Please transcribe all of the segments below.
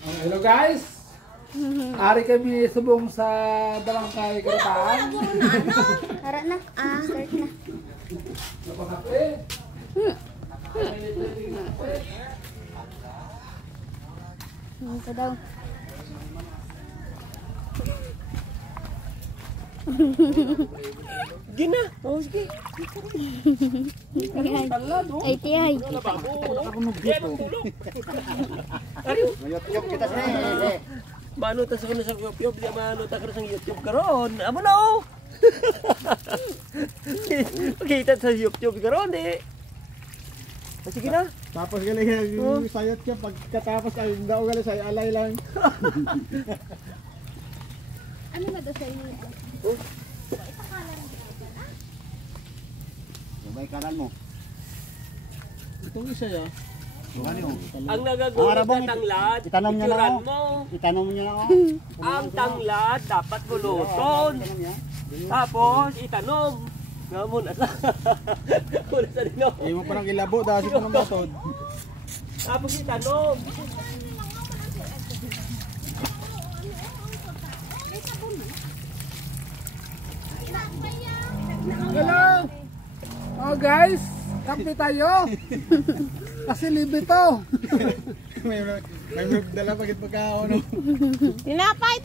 Hello guys! Ari kami subong sa Balangkay Karataan. Harap na. Start na. Napakape. Ito daw. Gina. Oh, sige. Ay, tiyay. YouTube kita sih. Mano ta sa kuno sa YouTube, di mano ta karon sa YouTube karon. Amo na oh. Kita sa YouTube karon di. Sige na. Tapos galing yung sayot siya pagkatapos ay daw galing sa alay lang. Ano na daw sa inyo? Sabay kanal mo. Itong isa ya. Ang nagagulat na tanglad, Itanong niyo lang ituran ako. mo. Itanong niyo lang ako. Ang tanglad dapat buluton. Tapos itanom. Ngamon asa. Wala sa dino. Eh mo parang ilabo dahil sa nang matod. Tapos itanom. Hello! Oh guys! Kampi tayo! Kasi libre to! May dala pagit pagkaon. Tinapay!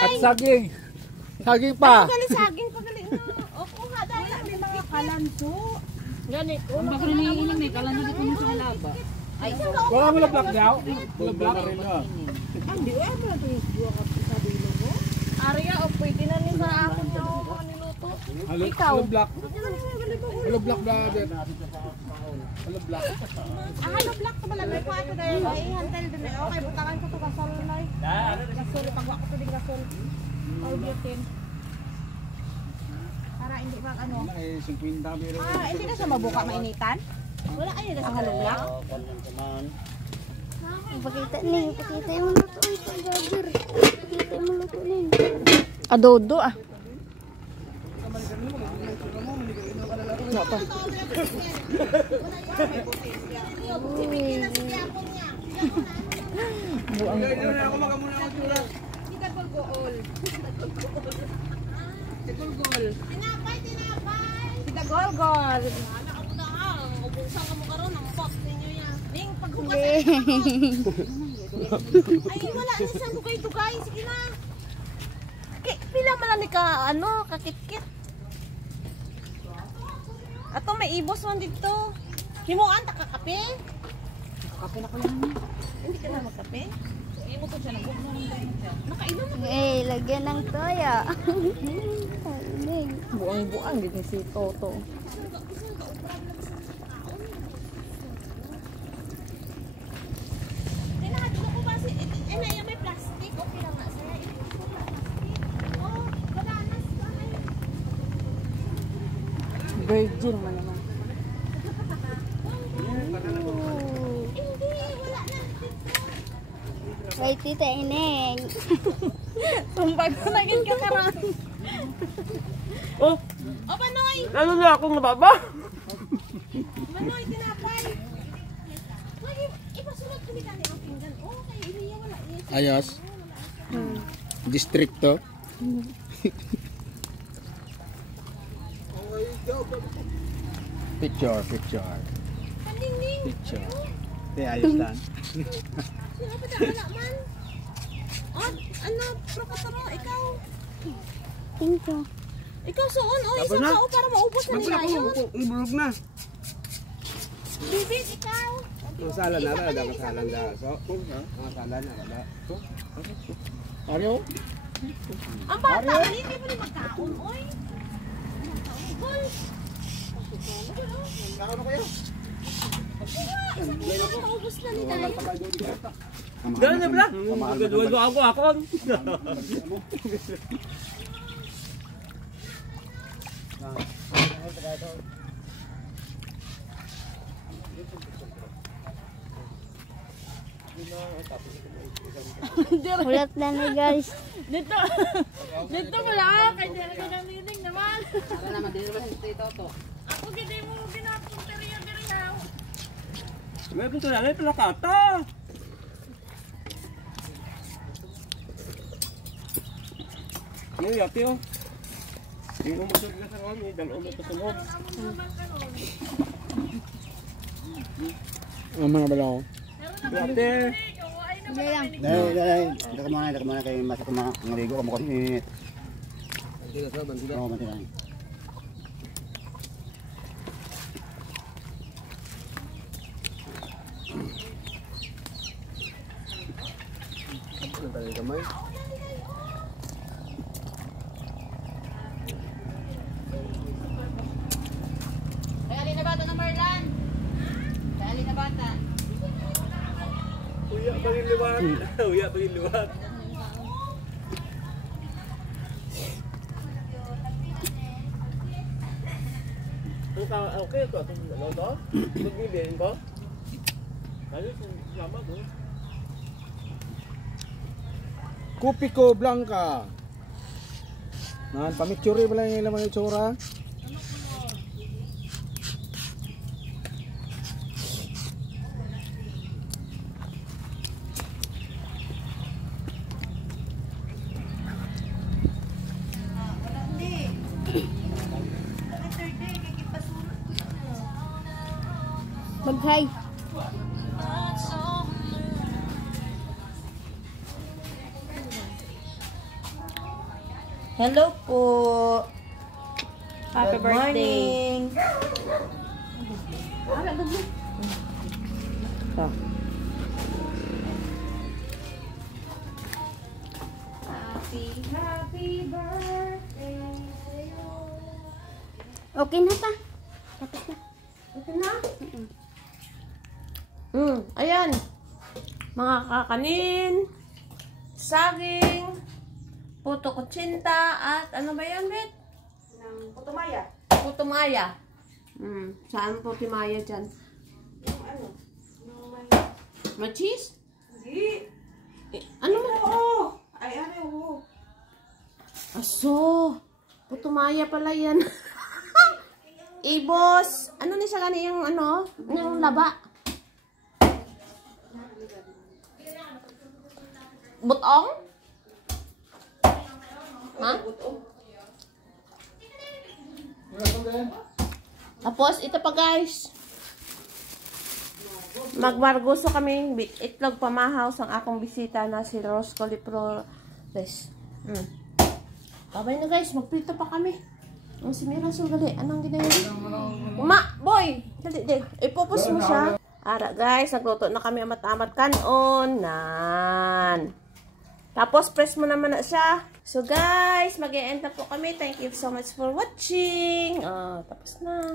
At saging! Saging pa! Saging pagaling na. Opo nga dahil may mga kalanso. Ganit. Ang baka naiiling may kalanso dito mo sa laba. Ay, Wala mo na black daw? Wala black? hindi. Ay, ano ito yung duwa ka sa bilog mo? Arya, o pwede na ni sa akin na ako niluto. Ikaw. Hello black. Hello black na din. Hello black. Halo black ka malagay ko ako dahil ay hantel din eh. Okay, butakan ko to gasol na. Gasol, pagwa ko to din gasol. All butin. Para hindi ba ano? Ay 50 biro. Hindi na siya mabuka mainitan? Wala kayo na sa halo black? Pakita yung luto ito, brother. Pakita yung luto niyo. Adodo ah. Wala pa. Buang. Tinapay. Kita gol. Ubusan ka mo karon ang pot ninyo yan. Ning paghugas. Ay wala ni sa dugay-dugay sige na. Pila man ni ka ano kakit-kit. Ato may ibos man dito. Himuan ta ka kape? Kape na ko yan. Hindi ka na magkape? Imo to siya nagbuo na Nakainom na. Lagyan ng toya. buang din si Toto. Tinahat ko ba si na may plastic okay lang nga saya. Oh, bananas pa ay. Virgin man naman. Hindi wala na dito. Kay Tita Ineng. Sumbag ko na gid ka karon. Oh, O Panoy, lalo na akong nababa. Manoy tinapay. Lagi ipasulod ko ni kani ang pinggan. Oh, kay Iliya wala niya. Ayos. Distrito. Picture. Paningning. Picture. Te ayos lang. Sino pa wala man? Oh, ano, prokatoro, ikaw. Thank you. Ikaw suon, oh, isang tao para maubos na nila yun. Ibulog na. Bibit, ikaw. Masalan na ada masalan da. So, masalan na ada. Aryo? Ang bata, hindi mo ni magkaon, oy. Hoy. Ano kayo? Isang tao maubos na nila yun. Dala na bla. Magaduwa ako akon. Ulat na ni guys. Dito wala, kay dala ko ng meeting naman. Ano naman din naman si Toto. Ako gini mo ginapong teriya. May gusto lang ay plakata. Yung yati oh. Yung umusog ka sa kami, dalawang mo kasunod. Mga bala ko. Yati. Dahil, daka muna kay masa ko mga ligo ka mo kasi init. Bandila sa, bandila. Oo, mati lang. Ano tayo kamay? Kaya na bata ng Marlan. Kaya na bata. Uya pagin liwat. Uya pagin liwat. Okay to, ano to? Magbibiyahin ko? Ayos, sama ko. Kupiko Blanca. Nan pamicture ba lang yung laman ng itsura? Mag-hi. Hello po. Happy Good birthday. morning. Happy birthday sa'yo. Okay na ta. Tapos na. Ito na? Ayan. Mga kakanin, saging, puto kutsinta, at ano ba yan, Bet? Putumaya. Putumaya. Saan putumaya dyan? Yung ano? May cheese? Hindi. Ano mo? Oo. Ay, oo. Aso. Putumaya pala yan. Ibos. Ano ni sa gani yung ano? Yung laba. Butong? Ha? Tapos, ito pa guys. Magbarguso kami. Itlog pamahaw ang akong bisita na si Roscoe Flores. Babay na guys. Magprito pa kami. Ang si Mira Sugali. Anong ginagawa? Boy! Dali, dali. Ipupus mo siya. Ara guys, nagluto na kami amat-amat kanon. Nan. Tapos, press mo naman na siya. So guys, mag-e-end na po kami. Thank you so much for watching. Tapos na.